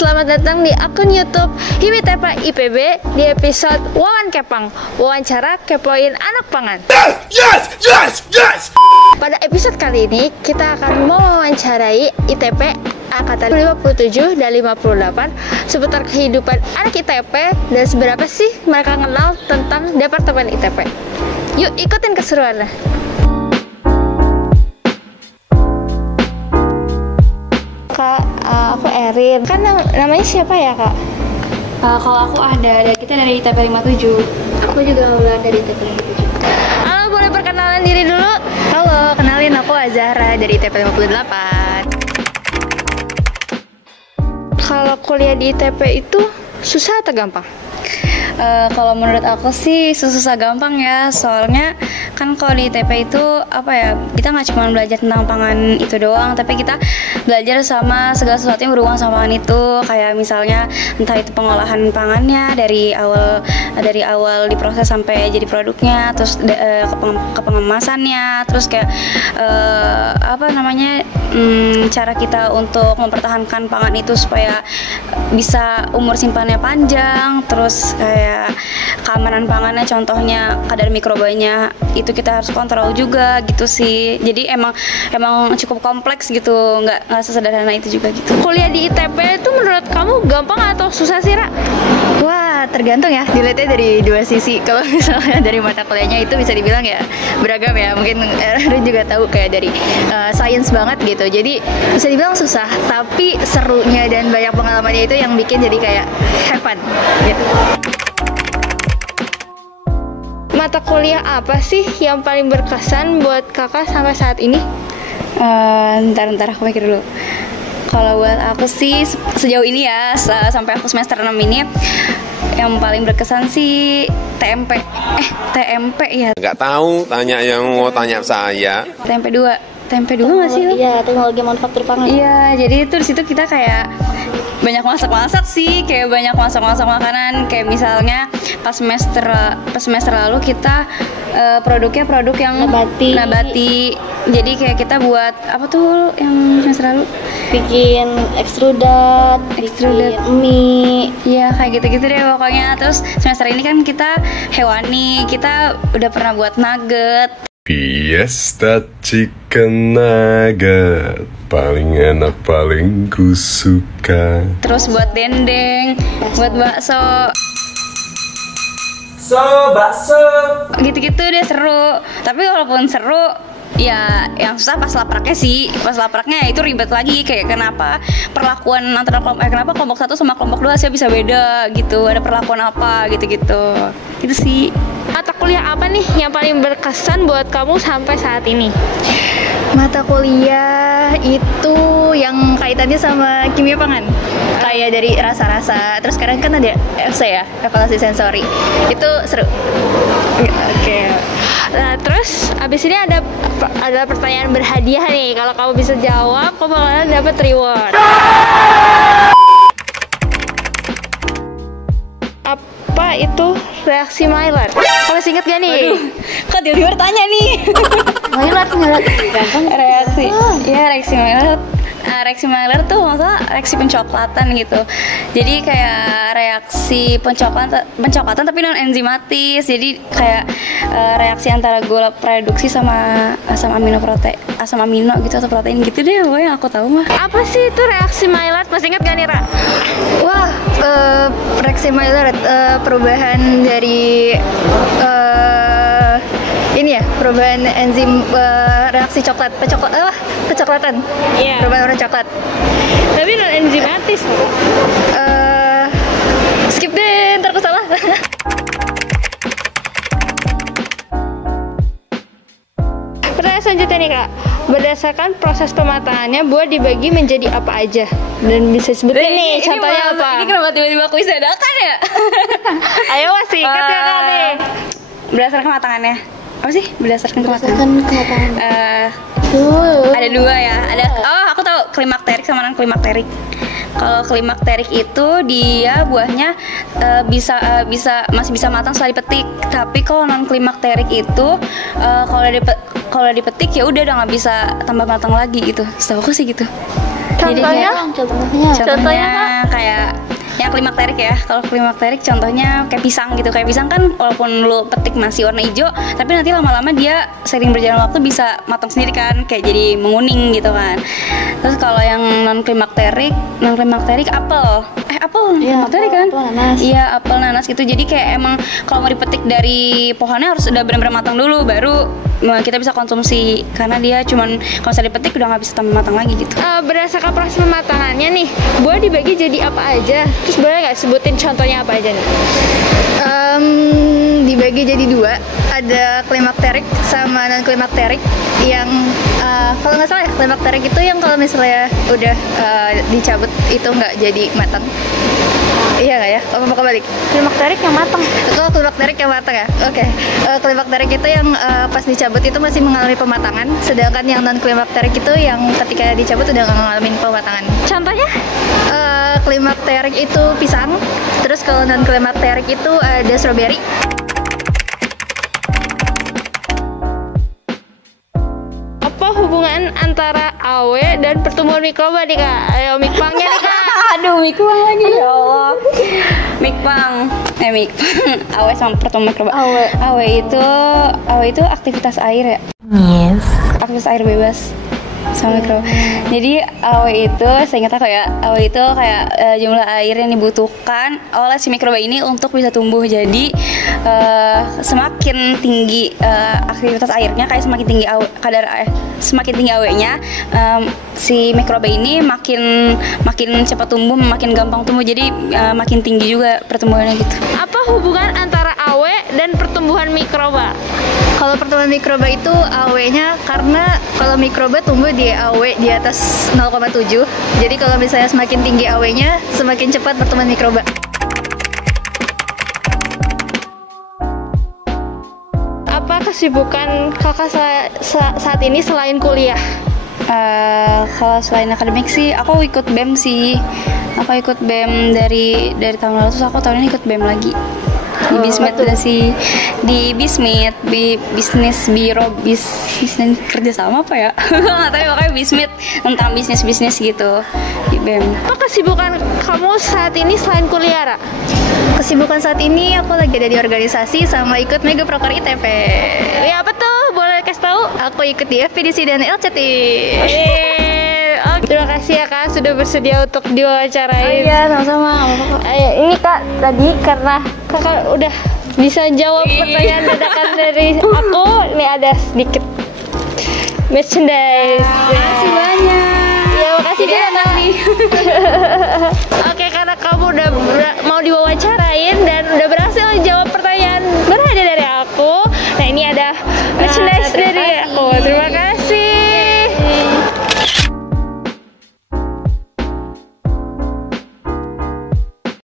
Selamat datang di akun YouTube HIMITEPA IPB di episode Wawan Kepang, wawancara kepoin anak pangan. Yes. Pada episode kali ini kita akan mewawancarai ITP angkatan 57 dan 58 seputar kehidupan anak ITP dan seberapa sih mereka kenal tentang Departemen ITP. Yuk ikutin keseruannya. Kak, aku Erin. Kan namanya siapa ya, Kak? Kalau aku kita dari ITP 57. Aku juga Ulan dari ITP 57. Halo, boleh perkenalan diri dulu? Halo, kenalin aku Azahra dari ITP 58. Kalau kuliah di ITP itu susah atau gampang? Kalau menurut aku sih susah gampang ya, soalnya kan kalau di ITP itu kita nggak cuma belajar tentang pangan itu doang, tapi kita belajar sama segala sesuatu yang berhubungan sama pangan itu, kayak misalnya entah itu pengolahan pangannya dari awal diproses sampai jadi produknya, terus ke pengemasannya, terus kayak cara kita untuk mempertahankan pangan itu supaya bisa umur simpannya panjang, terus kayak keamanan pangannya, contohnya kadar mikrobanya itu kita harus kontrol juga gitu sih. Jadi emang cukup kompleks gitu, nggak sesederhana itu juga gitu. Kuliah di ITP itu menurut kamu gampang atau susah sih, Ra? Wah, tergantung ya, dilihatnya dari dua sisi. Kalau misalnya dari mata kuliahnya itu bisa dibilang ya beragam ya. Mungkin Erin juga tahu kayak dari sains banget gitu. Jadi bisa dibilang susah, tapi serunya dan banyak pengalamannya itu yang bikin jadi kayak have fun gitu. Mata kuliah apa sih yang paling berkesan buat kakak sampai saat ini? Ntar aku mikir dulu. Kalau buat aku sih sejauh ini ya, sampai aku semester 6 ini, yang paling berkesan sih TMP ya. Nggak tahu, tanya yang mau tanya saya. TMP 2 nggak sih? Iya, teknologi manufaktur pangan. Iya, jadi itu di situ kita kayak banyak masak sih, kayak banyak masak makanan, kayak misalnya pas semester lalu kita produknya produk yang nabati. Jadi kayak kita buat apa tuh yang semester lalu? Bikin ekstrudat, mie. Iya, kayak gitu-gitu deh pokoknya. Terus semester ini kan kita hewani, kita udah pernah buat nugget. Fiesta chicken nugget paling enak, paling ku suka. Terus buat dendeng, buat bakso. Bakso. Gitu-gitu deh, seru. Tapi walaupun seru, ya yang susah pas lapraknya sih. Pas lapraknya itu ribet lagi, kayak kenapa perlakuan antara kenapa kelompok 1 sama kelompok 2 sih bisa beda gitu. Ada perlakuan apa gitu-gitu. Itu sih. Mata kuliah apa nih yang paling berkesan buat kamu sampai saat ini? Mata kuliah itu yang kaitannya sama kimia pangan, kayak dari rasa-rasa. Terus sekarang kan ada FC ya, evaluasi sensori. Itu seru. Oke. Nah, terus abis ini ada pertanyaan berhadiah nih. Kalau kamu bisa jawab, kamu bakalan dapat reward. Apa itu reaksi Maillard? Kalau inget gak nih? Waduh, kok tiba-tiba tanya nih. Maillard gampang. Reaksi Maillard. Reaksi Maillard tuh maksudnya reaksi pencoklatan gitu. Jadi kayak reaksi pencoklatan tapi non enzimatis. Jadi kayak reaksi antara gula produksi sama asam amino gitu atau protein gitu deh. Yang aku tahu mah. Apa sih itu reaksi Maillard? Masih ingat gak nih, Ra? Wah, reaksi Maillard perubahan dari perubahan enzim reaksi pencoklatan. Iya. Perubahan warna coklat. Tapi non enzimatis. Skip deh, ntar aku salah. Pertanyaan selanjutnya nih, Kak. Berdasarkan proses pematangannya, buah dibagi menjadi apa aja? Dan bisa sebutin nih, contohnya apa? Ini kenapa tiba-tiba kuis dadakan ya? Ayo masih ingat ya, Kak nih? Berdasarkan kematangannya. Apa sih? Berdasarkan kematangan. Ada 2 ya. Aku tahu, klimakterik sama non klimakterik. Kalau klimakterik itu dia buahnya masih bisa matang setelah dipetik. Tapi kalau non klimakterik itu kalau dipetik ya udah nggak bisa tambah matang lagi gitu. Setahu aku sih gitu. Contohnya? Contohnya kayak yang klimakterik ya. Kalau klimakterik contohnya kayak pisang gitu. Kayak pisang kan walaupun lu petik masih warna hijau, tapi nanti lama-lama dia sering berjalan waktu bisa matang sendiri kan, kayak jadi menguning gitu kan. Terus kalau yang non klimakterik apel. Apel klimakterik kan? Iya, apel nanas gitu. Jadi kayak emang kalau mau dipetik dari pohonnya harus udah benar-benar matang dulu baru kita bisa konsumsi, karena dia cuman kalau misalnya dipetik udah nggak bisa tambah matang lagi gitu. Berdasarkan proses pematangannya nih, buah dibagi jadi apa aja? Terus boleh nggak sebutin contohnya apa aja nih? Dibagi jadi dua, ada klimakterik sama non klimakterik. Yang kalau nggak salah ya, klimakterik itu yang kalau misalnya udah dicabut itu nggak jadi matang. Iya nggak ya? Apa mau kebalik? Klimakterik yang matang. Kalau klimakterik yang matang ya? Oke. Klimakterik itu yang pas dicabut itu masih mengalami pematangan, sedangkan yang non klimakterik itu yang ketika dicabut udah nggak mengalami pematangan. Contohnya? Klimakterik itu pisang, terus kalau non klimakterik itu ada strawberry. Apa hubungan antara awe dan pertumbuhan mikroba nih Kak? Ayo mikpangnya nih Kak. Aduh, mikpang lagi ya Allah. Mikpang. Awe sama pertumbuhan mikroba. Awe itu aktivitas air ya? Yes. Aktivitas air bebas sama mikroba. Jadi awe itu, saya ingat aku ya, awe itu kayak jumlah air yang dibutuhkan oleh si mikroba ini untuk bisa tumbuh. Jadi semakin tinggi aktivitas airnya, kayak semakin tinggi semakin tinggi awenya, si mikroba ini makin cepat tumbuh, makin gampang tumbuh. Jadi makin tinggi juga pertumbuhannya gitu. Apa hubungan antara awe dan pertumbuhan mikroba? Kalau pertumbuhan mikroba itu AW-nya karena kalau mikroba tumbuh di AW di atas 0,7. Jadi kalau misalnya semakin tinggi AW-nya, semakin cepat pertumbuhan mikroba. Apa kesibukan kakak saat ini selain kuliah? Kalau selain akademik sih, aku ikut BEM sih. Aku ikut BEM dari tahun lalu, terus aku tahun ini ikut BEM lagi. Di Bismit udah sih, di Bismit, bisnis biro bisnis kerja sama apa ya? Nggak tahu, pokoknya Bismit tentang bisnis gitu di BEM. Apa kesibukan kamu saat ini selain kuliah, Ra? Kesibukan saat ini aku lagi ada di organisasi sama ikut Mega Proker ITP. Ya apa tuh? Boleh kasih tahu? Aku ikut di FPDC dan LCT. Terima kasih ya Kak sudah bersedia untuk diwawancarain. Iya, sama-sama. Ini Kak, tadi karena Kakak udah bisa jawab pertanyaan dadakan dari aku, nih ada sedikit merchandise. Terima kasih banyak. Ya, makasih banyak.